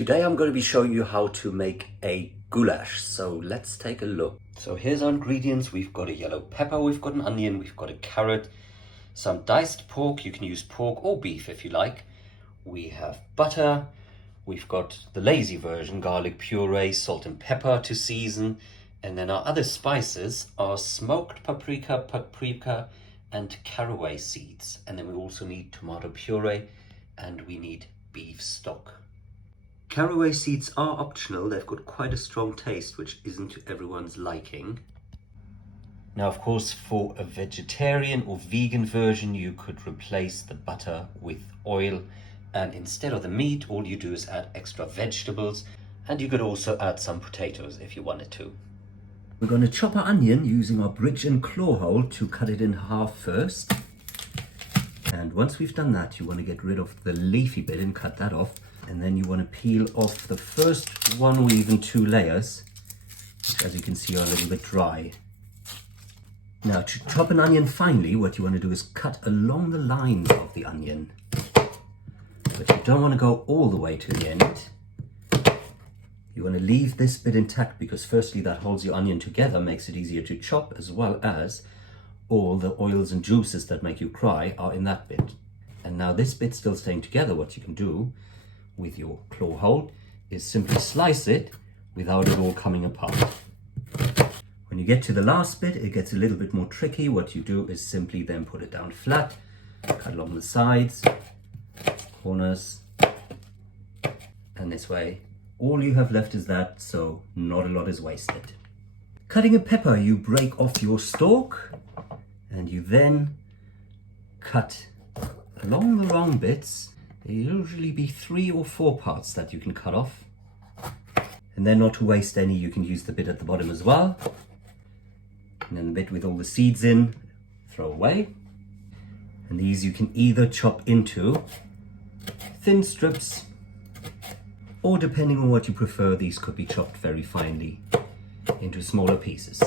Today I'm going to be showing you how to make a goulash, so let's take a look. So here's our ingredients. We've got a yellow pepper, we've got an onion, we've got a carrot, some diced pork. You can use pork or beef if you like. We have butter, we've got the lazy version, garlic puree, salt and pepper to season, and then our other spices are smoked paprika, and caraway seeds. And then we also need tomato puree and we need beef stock. Caraway seeds are optional. They've got quite a strong taste, which isn't to everyone's liking. Now, of course, for a vegetarian or vegan version, you could replace the butter with oil, and instead of the meat, all you do is add extra vegetables, and you could also add some potatoes if you wanted to. We're going to chop our onion using our bridge and claw hole to cut it in half first. And once we've done that, you want to get rid of the leafy bit and cut that off. And then you want to peel off the first one or even two layers, which, as you can see, are a little bit dry. Now, to chop an onion finely, what you want to do is cut along the lines of the onion. But you don't want to go all the way to the end. You want to leave this bit intact because firstly, that holds your onion together, makes it easier to chop, as well as all the oils and juices that make you cry are in that bit. And now this bit still staying together, what you can do with your claw hole is simply slice it without it all coming apart. When you get to the last bit, it gets a little bit more tricky. What you do is simply then put it down flat, cut along the sides, corners, and this way all you have left is that, so not a lot is wasted. Cutting a pepper, you break off your stalk and you then cut along the long bits. There usually be 3 or 4 parts that you can cut off. And then, not to waste any, you can use the bit at the bottom as well. And then the bit with all the seeds in, throw away. And these you can either chop into thin strips, or depending on what you prefer, these could be chopped very finely into smaller pieces.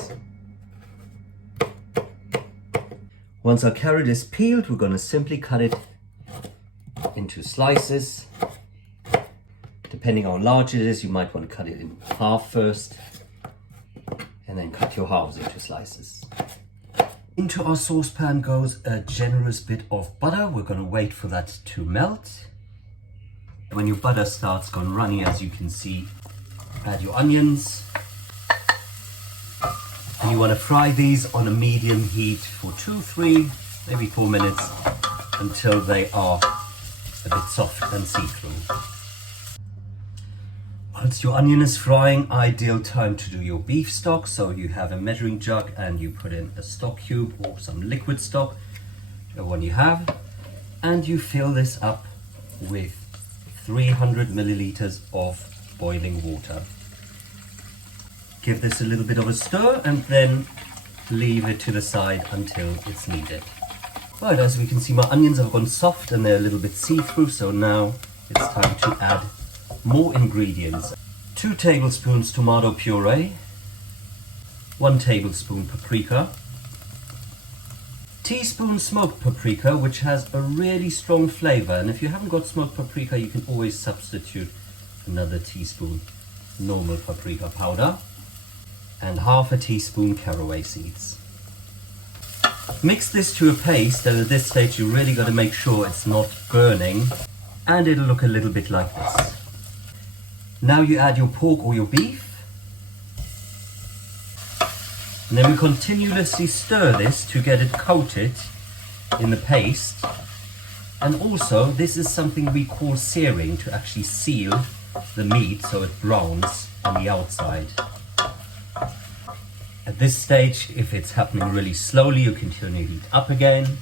Once our carrot is peeled, we're going to simply cut it into slices. Depending on how large it is, you might want to cut it in half first and then cut your halves into slices. Into our saucepan goes a generous bit of butter. We're going to wait for that to melt. When your butter starts going runny, as you can see, add your onions. And you want to fry these on a medium heat for 2, 3, maybe 4 minutes until they are a bit soft and see-through. Once your onion is frying, ideal time to do your beef stock. So you have a measuring jug and you put in a stock cube or some liquid stock, whichever one you have, and you fill this up with 300 milliliters of boiling water. Give this a little bit of a stir and then leave it to the side until it's needed. Right, as we can see, my onions have gone soft and they're a little bit see-through, so now it's time to add more ingredients. 2 tablespoons tomato puree, 1 tablespoon paprika, teaspoon smoked paprika, which has a really strong flavor, and if you haven't got smoked paprika, you can always substitute another teaspoon normal paprika powder, and half a teaspoon caraway seeds. Mix this to a paste, and at this stage you really got to make sure it's not burning, and it'll look a little bit like this. Now you add your pork or your beef, and then we continuously stir this to get it coated in the paste. And also, this is something we call searing, to actually seal the meat so it browns on the outside. At this stage, if it's happening really slowly, you continue to heat up again.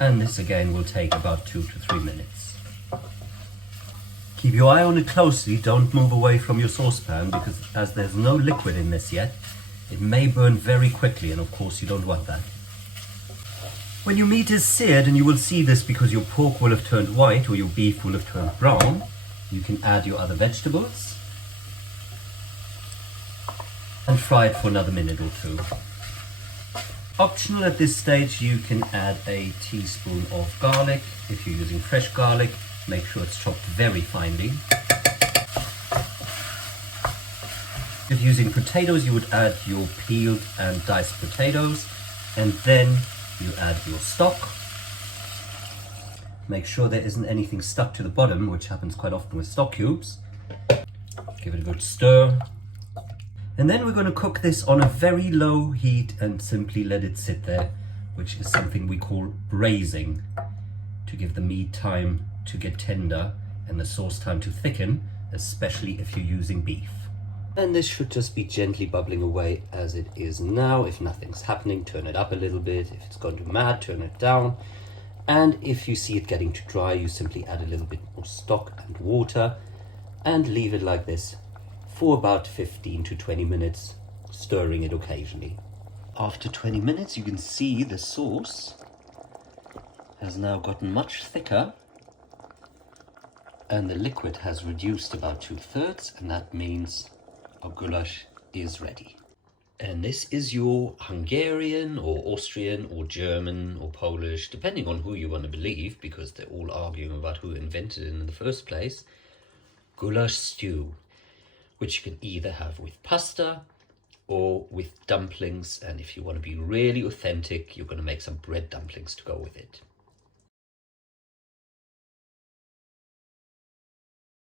And this again will take about 2 to 3 minutes. Keep your eye on it closely, don't move away from your saucepan, because as there's no liquid in this yet, it may burn very quickly, and of course you don't want that. When your meat is seared, and you will see this because your pork will have turned white or your beef will have turned brown, you can add your other vegetables and fry it for another minute or 2. Optional at this stage, you can add a teaspoon of garlic. If you're using fresh garlic, make sure it's chopped very finely. If you're using potatoes, you would add your peeled and diced potatoes, and then you add your stock. Make sure there isn't anything stuck to the bottom, which happens quite often with stock cubes. Give it a good stir. And then we're going to cook this on a very low heat and simply let it sit there, which is something we call braising, to give the meat time to get tender and the sauce time to thicken, especially if you're using beef. And this should just be gently bubbling away as it is now. If nothing's happening, turn it up a little bit. If it's gone too mad, turn it down. And if you see it getting too dry, you simply add a little bit more stock and water and leave it like this for about 15 to 20 minutes, stirring it occasionally. After 20 minutes, you can see the sauce has now gotten much thicker and the liquid has reduced about 2/3, and that means our goulash is ready. And this is your Hungarian or Austrian or German or Polish, depending on who you want to believe, because they're all arguing about who invented it in the first place, goulash stew, which you can either have with pasta or with dumplings. And if you want to be really authentic, you're going to make some bread dumplings to go with it.